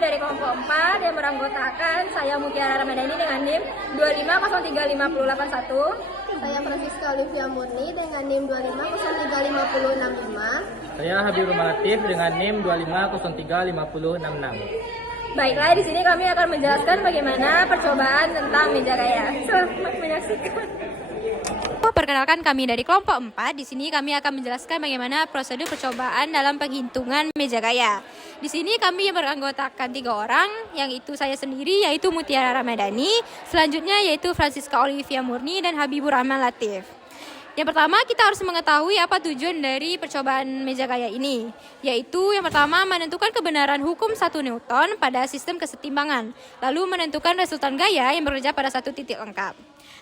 dari kelompok 4 yang beranggotakan saya Mutiara Ramadhani dengan NIM 2503581. Saya Francisca Olivia Murni dengan NIM 2503565. Saya Habibur Latif dengan NIM 25035066. Baiklah, di sini kami akan menjelaskan bagaimana percobaan tentang meja gaya. Selamat menyaksikan. Perkenalkan, kami dari kelompok 4. Di sini kami akan menjelaskan bagaimana prosedur percobaan dalam penghitungan meja gaya. Di sini kami beranggotakan 3 orang, yang itu saya sendiri yaitu Mutiara Ramadhani, selanjutnya yaitu Francisca Olivia Murni dan Habibur Rahman Latif. Yang pertama, kita harus mengetahui apa tujuan dari percobaan meja gaya ini, yaitu yang pertama menentukan kebenaran hukum 1 Newton pada sistem kesetimbangan, lalu menentukan resultan gaya yang bekerja pada satu titik lengkap.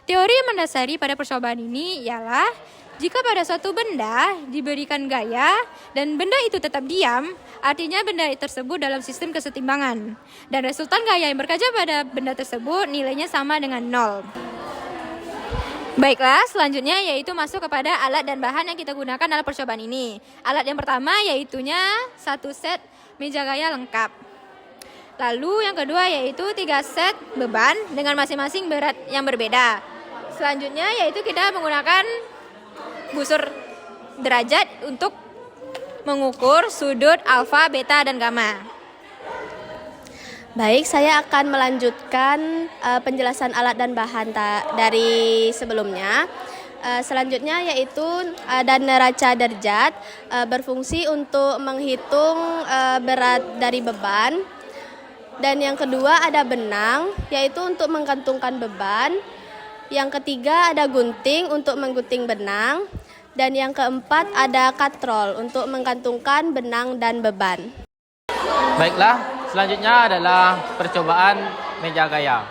Teori yang mendasari pada percobaan ini ialah jika pada suatu benda diberikan gaya dan benda itu tetap diam, artinya benda tersebut dalam sistem kesetimbangan, dan resultan gaya yang bekerja pada benda tersebut nilainya sama dengan 0. Baiklah, selanjutnya yaitu masuk kepada alat dan bahan yang kita gunakan dalam percobaan ini. Alat yang pertama yaitunya 1 set meja gaya lengkap. Lalu yang kedua yaitu 3 set beban dengan masing-masing berat yang berbeda. Selanjutnya yaitu kita menggunakan busur derajat untuk mengukur sudut alfa, beta, dan gamma. Baik, saya akan melanjutkan penjelasan alat dan bahan dari sebelumnya. Selanjutnya yaitu ada neraca derajat, berfungsi untuk menghitung berat dari beban. Dan yang kedua ada benang, yaitu untuk menggantungkan beban. Yang ketiga ada gunting untuk menggunting benang. Dan yang keempat ada katrol untuk menggantungkan benang dan beban. Baiklah, selanjutnya adalah percobaan meja gaya,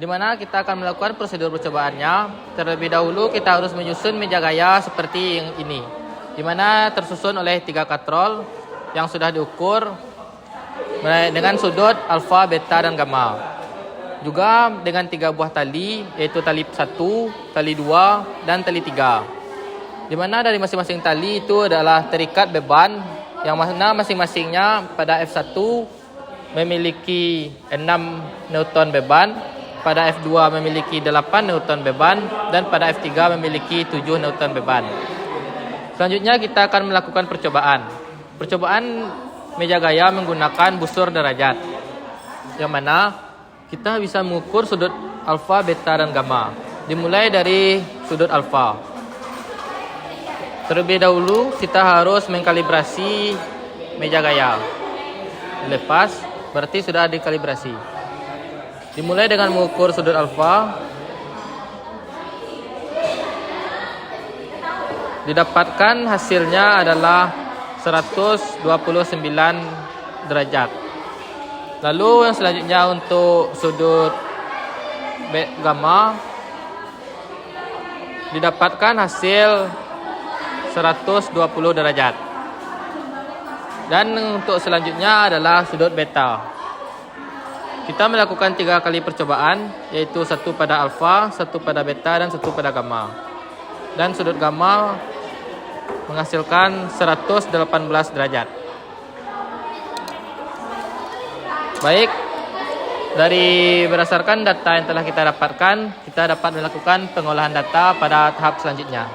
di mana kita akan melakukan prosedur percobaannya. Terlebih dahulu kita harus menyusun meja gaya seperti yang ini, di mana tersusun oleh 3 katrol yang sudah diukur dengan sudut alfa, beta, dan gamma. Juga dengan 3 buah tali, yaitu tali 1, tali 2, dan tali 3. Di mana dari masing-masing tali itu adalah terikat beban, yang mana masing-masingnya pada F1 memiliki 6 Newton beban, pada F2 memiliki 8 Newton beban, dan pada F3 memiliki 7 Newton beban. Selanjutnya kita akan melakukan percobaan. Percobaan meja gaya menggunakan busur derajat, yang mana kita bisa mengukur sudut alfa, beta, dan gamma. Dimulai dari sudut alfa. Terlebih dahulu kita harus mengkalibrasi meja gaya. Lepas, berarti sudah dikalibrasi. Dimulai dengan mengukur sudut alfa. Didapatkan hasilnya adalah 129 derajat. Lalu yang selanjutnya untuk sudut gamma didapatkan hasil 120 derajat. Dan untuk selanjutnya adalah sudut beta. Kita melakukan 3 kali percobaan, yaitu 1 pada alfa, 1 pada beta, dan 1 pada gamma. Dan sudut gamma menghasilkan 118 derajat. Baik, dari berdasarkan data yang telah kita dapatkan, kita dapat melakukan pengolahan data pada tahap selanjutnya.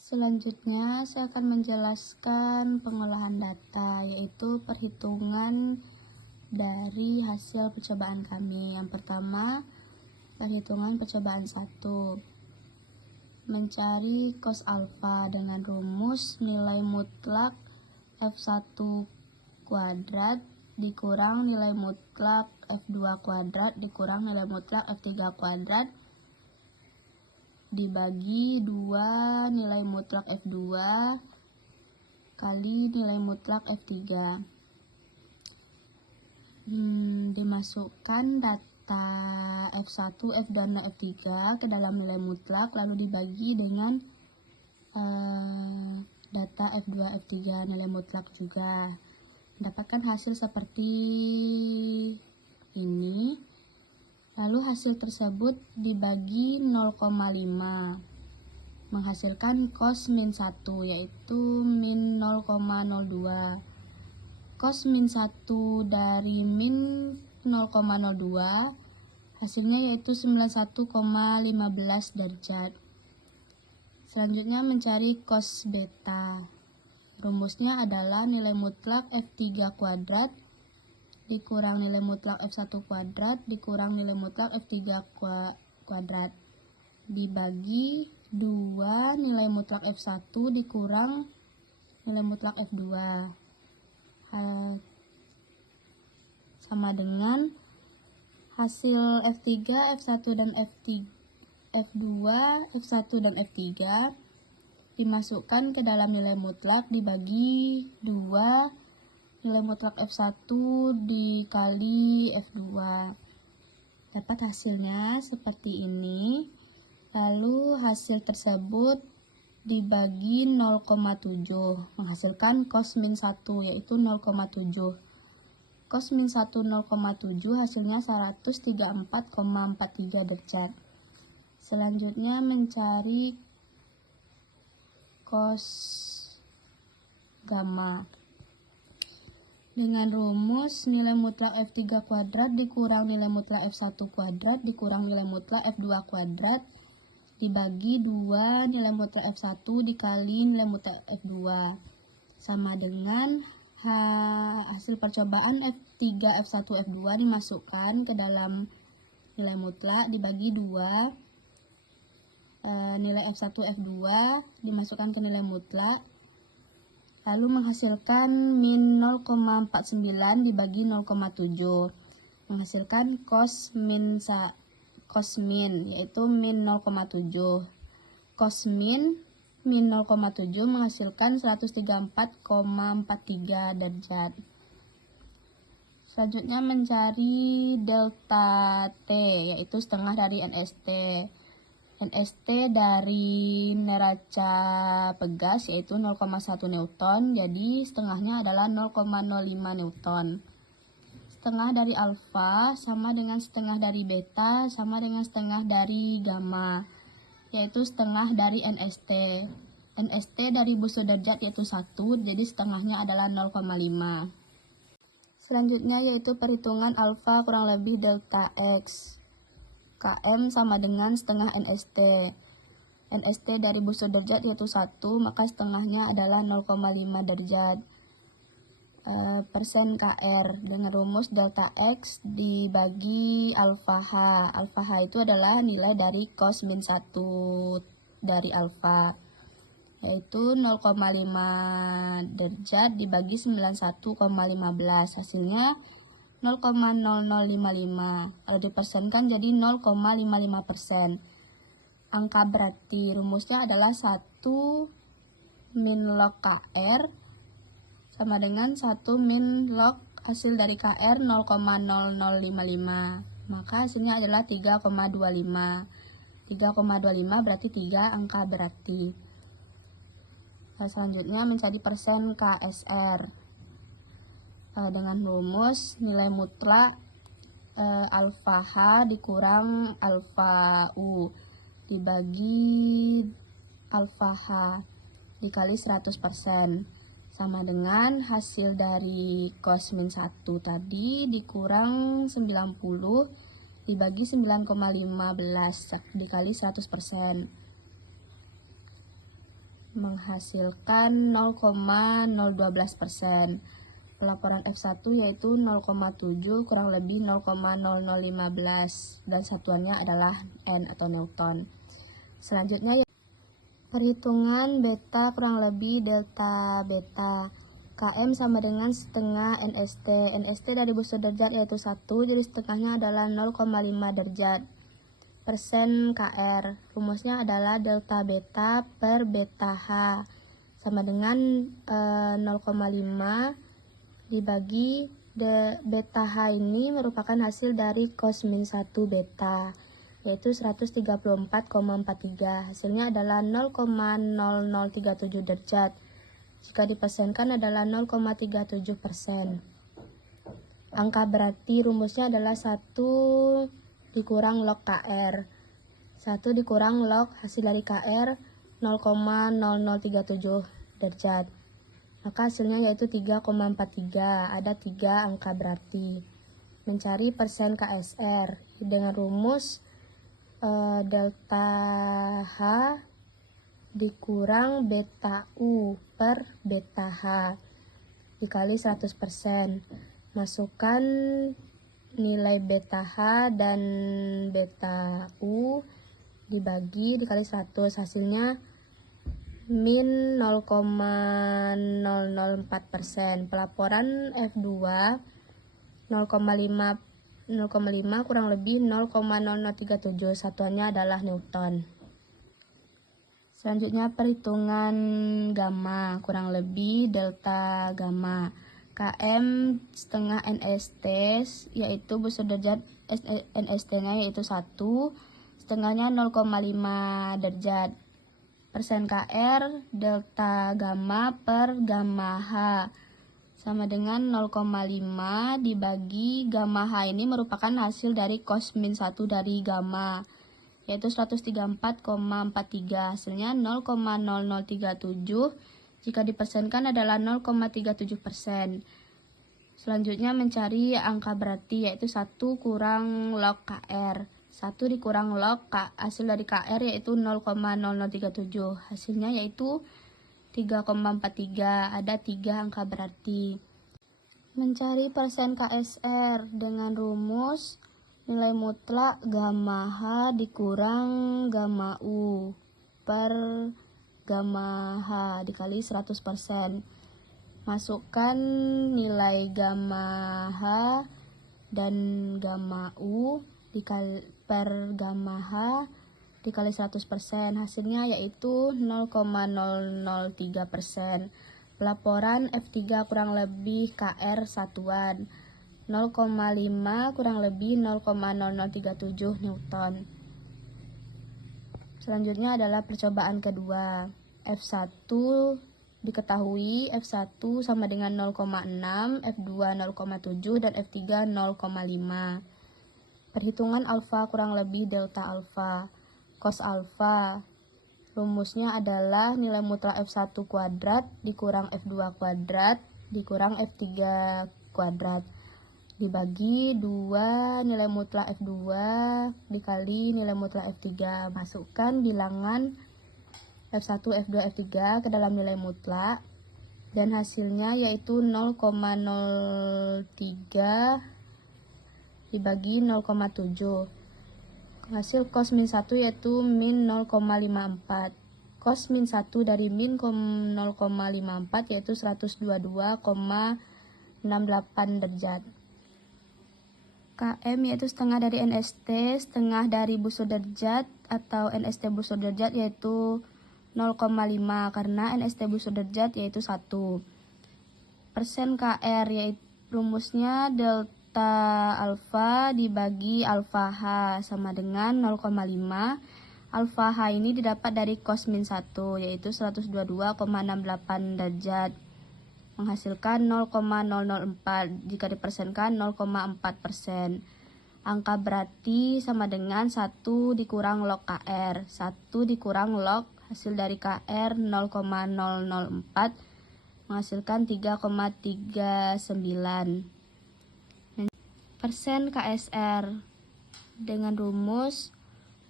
Selanjutnya, saya akan menjelaskan pengolahan data, yaitu perhitungan dari hasil percobaan kami. Yang pertama, perhitungan percobaan 1. Mencari cos alfa dengan rumus nilai mutlak F1 kuadrat dikurang nilai mutlak F2 kuadrat dikurang nilai mutlak F3 kuadrat dibagi 2 nilai mutlak F2 kali nilai mutlak F3. Dimasukkan data F1, F2, dan F3 ke dalam nilai mutlak, lalu dibagi dengan data F2, F3 nilai mutlak juga. Mendapatkan hasil seperti ini. Lalu hasil tersebut dibagi 0,5 menghasilkan cos min 1, yaitu min 0,02. cos min 1 dari min 0,02, hasilnya yaitu 91,15 derajat. Selanjutnya mencari cos beta. Rumusnya adalah nilai mutlak F3 kuadrat dikurang nilai mutlak F1 kuadrat dikurang nilai mutlak F3 kuadrat dibagi 2 nilai mutlak F1 dikurang nilai mutlak F2 sama dengan hasil F3, F1 dan F2, F1 dan F3 dimasukkan ke dalam nilai mutlak dibagi 2 nilai mutlak F1 dikali F2. Dapat hasilnya seperti ini. Lalu hasil tersebut dibagi 0,7 menghasilkan cos min 1 yaitu 0,7. Cos min 1 0,7 hasilnya 134,43 derajat. Selanjutnya mencari cos gamma. Dengan rumus nilai mutlak F3 kuadrat dikurang nilai mutlak F1 kuadrat dikurang nilai mutlak F2 kuadrat dibagi 2 nilai mutlak F1 dikali nilai mutlak F2 sama dengan hasil percobaan F3, F1, F2 dimasukkan ke dalam nilai mutlak dibagi 2 nilai F1, F2 dimasukkan ke nilai mutlak lalu menghasilkan min 0,49 dibagi 0,7 menghasilkan cos min yaitu min 0,7. Cos min 0,7 menghasilkan 134,43 derajat. Selanjutnya mencari delta T yaitu setengah dari NST. NST dari neraca pegas yaitu 0,1 Newton, jadi setengahnya adalah 0,05 Newton. Setengah dari alfa sama dengan setengah dari beta sama dengan setengah dari gamma, yaitu setengah dari NST. NST dari busu derajat yaitu 1, jadi setengahnya adalah 0,5. Selanjutnya yaitu perhitungan alfa kurang lebih delta X. Km sama dengan setengah NST. NST dari busu derajat yaitu 1, maka setengahnya adalah 0,5 derajat. Persen KR dengan rumus delta X dibagi alfa H. Alfa H itu adalah nilai dari cos min 1 dari alfa, yaitu 0,5 derajat dibagi 91,15. Hasilnya 0,0055. Kalau dipersenkan jadi 0,55%. Angka berarti rumusnya adalah 1 min log KR sama dengan 1 min log hasil dari KR 0,0055. Maka hasilnya adalah 3,25. 3,25 berarti 3 angka berarti. Selanjutnya mencari persen KSR. Dengan rumus nilai mutlak alfa H dikurang alfa U dibagi alfa H dikali 100% sama dengan hasil dari cos min 1 tadi dikurang 90 dibagi 9,15 dikali 100% menghasilkan 0,012%. Pelaporan F1 yaitu 0,7 kurang lebih 0,0015 dan satuannya adalah N atau Newton. Selanjutnya perhitungan beta kurang lebih delta beta. Km sama dengan setengah NST. NST dari busu derajat yaitu 1, jadi setengahnya adalah 0,5 derajat. Persen KR. Rumusnya adalah delta beta per beta H sama dengan 0,5 dibagi beta H ini merupakan hasil dari cos min 1 beta yaitu 134,43. Hasilnya adalah 0,0037 derajat. Jika dipersenkan adalah 0,37%. Angka berarti rumusnya adalah 1 dikurang log KR. 1 dikurang log hasil dari KR 0,0037 derajat. Maka hasilnya yaitu 3,43. Ada 3 angka berarti. Mencari persen KSR dengan rumus delta H dikurang beta U per beta H dikali 100%. Masukkan nilai beta H dan beta U dibagi dikali 100. Hasilnya min 0,004%. Pelaporan F2 0,5 kurang lebih 0,0037. Satuannya adalah Newton. Selanjutnya perhitungan gamma kurang lebih delta gamma. KM setengah NST yaitu busur derajat NST-nya yaitu 1, setengahnya 0,5 derajat. Persen KR delta gamma per gamma H sama dengan 0,5 dibagi gamma H ini merupakan hasil dari cos min 1 dari gamma yaitu 134,43. Hasilnya 0,0037. Jika dipersenkan adalah 0,37%. Selanjutnya mencari angka berarti yaitu 1 kurang log KR. 1 dikurang log hasil dari KR yaitu 0,0037. Hasilnya yaitu 3,43. Ada 3 angka berarti. Mencari persen KSR dengan rumus nilai mutlak gamma H dikurang gamma U per gamma H dikali 100%. Masukkan nilai gamma H dan gamma U dikali per gamma H dikali 100%. Hasilnya yaitu 0,003%. Pelaporan F3 kurang lebih KR satuan 0,5 kurang lebih 0,0037 Newton. Selanjutnya adalah percobaan kedua. F1 diketahui F1 sama dengan 0,6, F2 0,7 dan F3 0,5. Perhitungan alfa kurang lebih delta alfa. Cos alfa rumusnya adalah nilai mutlak F1 kuadrat dikurang F2 kuadrat dikurang F3 kuadrat dibagi 2 nilai mutlak F2 dikali nilai mutlak F3. Masukkan bilangan F1, F2, F3 ke dalam nilai mutlak dan hasilnya yaitu 0,03 dibagi 0,7. Hasil cos min 1 yaitu min 0,54. Cos min 1 dari min 0,54 yaitu 122,68 derajat. KM yaitu setengah dari NST, setengah dari busur derajat atau NST busur derajat yaitu 0,5 karena NST busur derajat yaitu 1. Persen KR yaitu rumusnya delta alfa dibagi alfa H sama dengan 0,5. Alfa H ini didapat dari cos min 1 yaitu 122,68 derajat menghasilkan 0,004. Jika dipersenkan 0,4%. Angka berarti sama dengan 1 dikurang log KR. 1 dikurang log hasil dari KR 0,004 menghasilkan 3,39. Persen KSR dengan rumus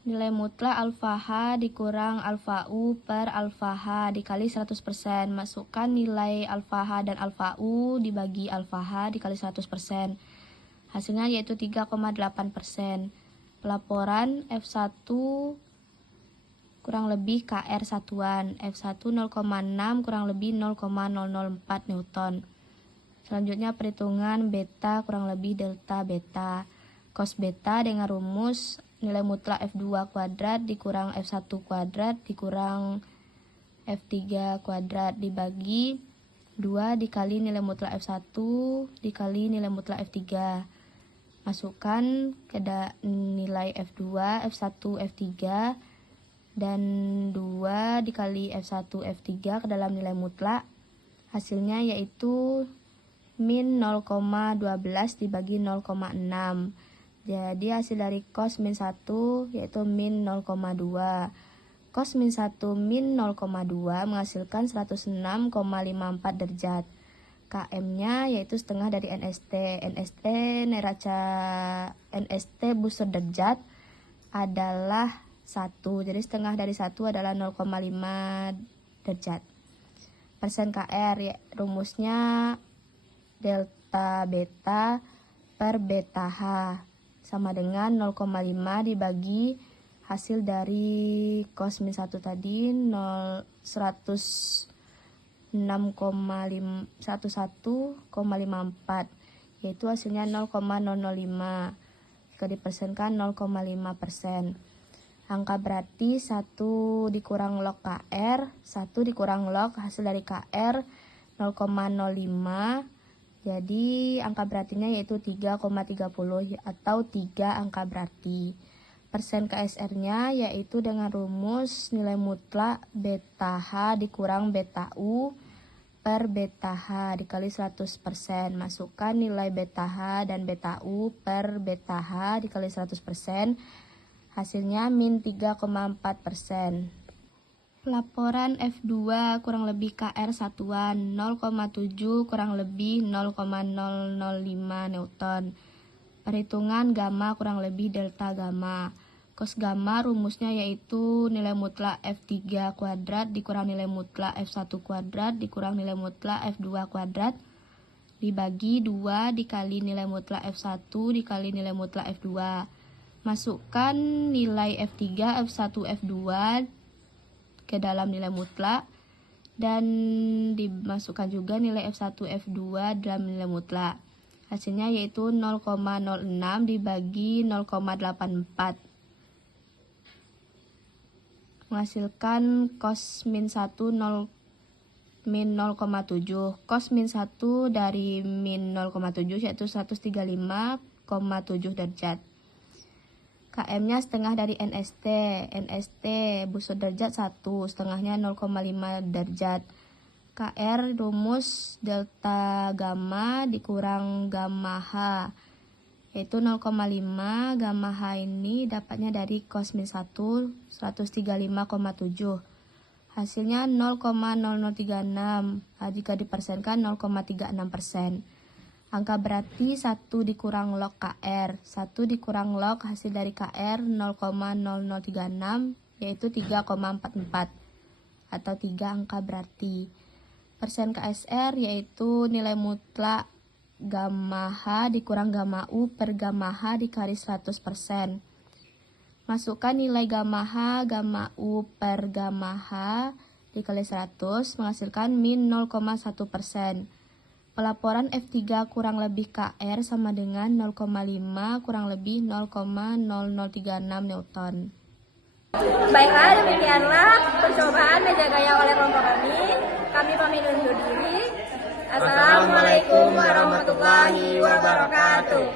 nilai mutlak alfa H dikurang alfa U per alfa H dikali 100%. Masukkan nilai alfa H dan alfa U dibagi alfa H dikali 100%. Hasilnya yaitu 3,8%. Pelaporan F1 kurang lebih KR satuan. F1 0,6 kurang lebih 0,004 Newton. Selanjutnya perhitungan beta kurang lebih delta beta. Cos beta dengan rumus nilai mutlak F2 kuadrat dikurang F1 kuadrat dikurang F3 kuadrat dibagi 2 dikali nilai mutlak F1 dikali nilai mutlak F3. Masukkan ke nilai F2, F1, F3 dan 2 dikali F1, F3 ke dalam nilai mutlak. Hasilnya yaitu min 0,12 dibagi 0,6. Jadi hasil dari cos min 1 yaitu min 0,2. Cos min 1 min 0,2 menghasilkan 106,54 derajat. KM-nya yaitu setengah dari NST. NST busur derajat adalah 1. Jadi setengah dari 1 adalah 0,5 derajat. Persen KR, ya, rumusnya delta beta per beta H sama dengan 0,5 dibagi hasil dari cos min 1 tadi 106,11,54, yaitu hasilnya 0,005. Jika dipersenkan 0,5%. Angka berarti 1 dikurang log KR, 1 dikurang log hasil dari KR 0,05. Jadi angka berartinya yaitu 3,30 atau 3 angka berarti. Persen KSR-nya yaitu dengan rumus nilai mutlak beta H dikurang beta U per beta H dikali 100%. Masukkan nilai beta H dan beta U per beta H dikali 100%. Hasilnya min 3,4%. Pelaporan F2 kurang lebih KR satuan 0,7 kurang lebih 0,005 Newton. Perhitungan gamma kurang lebih delta gamma. Cos gamma rumusnya yaitu nilai mutlak F3 kuadrat dikurang nilai mutlak F1 kuadrat dikurang nilai mutlak F2 kuadrat dibagi 2 dikali nilai mutlak F1 dikali nilai mutlak F2. Masukkan nilai F3, F1, F2 ke dalam nilai mutlak dan dimasukkan juga nilai F1, F2 dalam nilai mutlak. Hasilnya yaitu 0,06 dibagi 0,84 menghasilkan cos min 1 min 0,7. Cos min 1 dari min 0,7 yaitu 135,7 derajat. KM-nya setengah dari NST. NST busur derajat 1, setengahnya 0,5 derajat. KR rumus delta gamma dikurang gamma H, yaitu 0,5. Gamma H ini dapatnya dari cos min 1, 135,7. Hasilnya 0,0036. Jika dipersenkan 0,36%. Angka berarti 1 dikurang log KR. 1 dikurang log hasil dari KR 0,0036 yaitu 3,44 atau 3 angka berarti. Persen KSR yaitu nilai mutlak gamma H dikurang gamma U per gamma H dikali 100%. Masukkan nilai gamma H, gamma U per gamma H dikali 100 menghasilkan min 0,1%. Pelaporan F3 kurang lebih KR sama dengan 0,5 kurang lebih 0,0036 Newton. Baiklah, demikianlah percobaan meja gaya oleh kelompok kami. Kami pamit undur diri. Assalamualaikum warahmatullahi wabarakatuh.